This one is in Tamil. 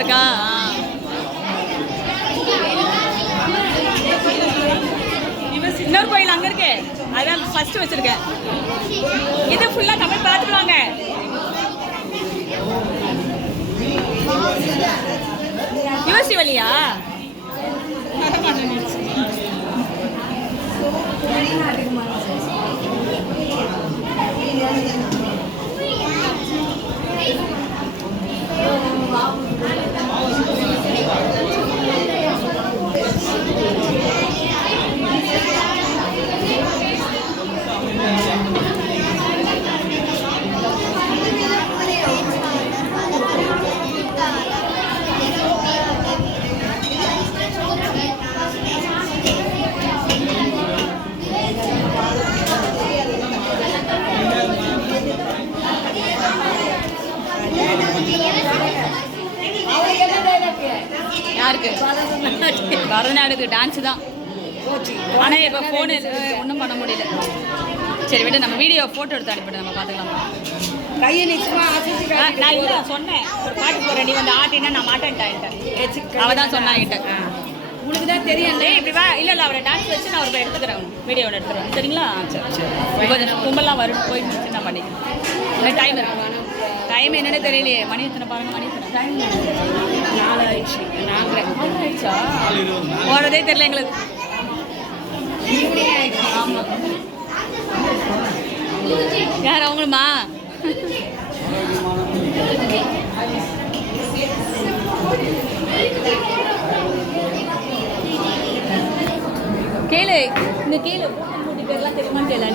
இருக்கா? இன்னொரு கோயில் அங்கே இருக்கு, அதான் ஃபர்ஸ்ட் வச்சிருக்கேன். இது ஃபுல்லாக தமிழ் பார்த்துருவாங்க. யூஎஸ்டி வழியா? யாருக்கு? பரதநாட்டுக்கு டான்ஸு தான். ஆனால் இப்போ ஃபோனு ஒன்றும் பண்ண முடியல. சரி விட்டு நம்ம வீடியோ ஃபோட்டோ எடுத்து அனுப்பிட்டு நம்ம பார்த்துக்கலாம். கையை நிச்சயமா நான் இல்லை சொன்னேன், ஒரு பாட்டு போகிறேன், நீ வந்து ஆட்டினா நான் மாட்டேன்ட்டான்ட்டேன். அவள் தான் சொன்னாங்கிட்ட. உனக்கு தான் தெரியும் இப்படி வா. இல்லை இல்லை, அவரை டான்ஸ் வச்சு நான் ஒரு எடுத்துக்கிறேன், வீடியோவில் எடுத்துக்கிறேன். சரிங்களா? சரி சரி. கொஞ்சம் கும்பலாம் வரும், போய் முடிச்சு நான் பண்ணிக்கிறேன். டைம் இருக்கு. டைம் என்னன்னு தெரியலையே. மணி எத்தனை பாருங்க, மணி எத்தனை? டைம் 4 ஆயிடுச்சு. 4 ஆயிடுச்சா? போகிறதே தெரியல எங்களுக்கு. ஆமாம். யார் அவங்களுமா? கேளு, இந்த கேளு பேர்லாம் தெரியுமான்னு கேளு.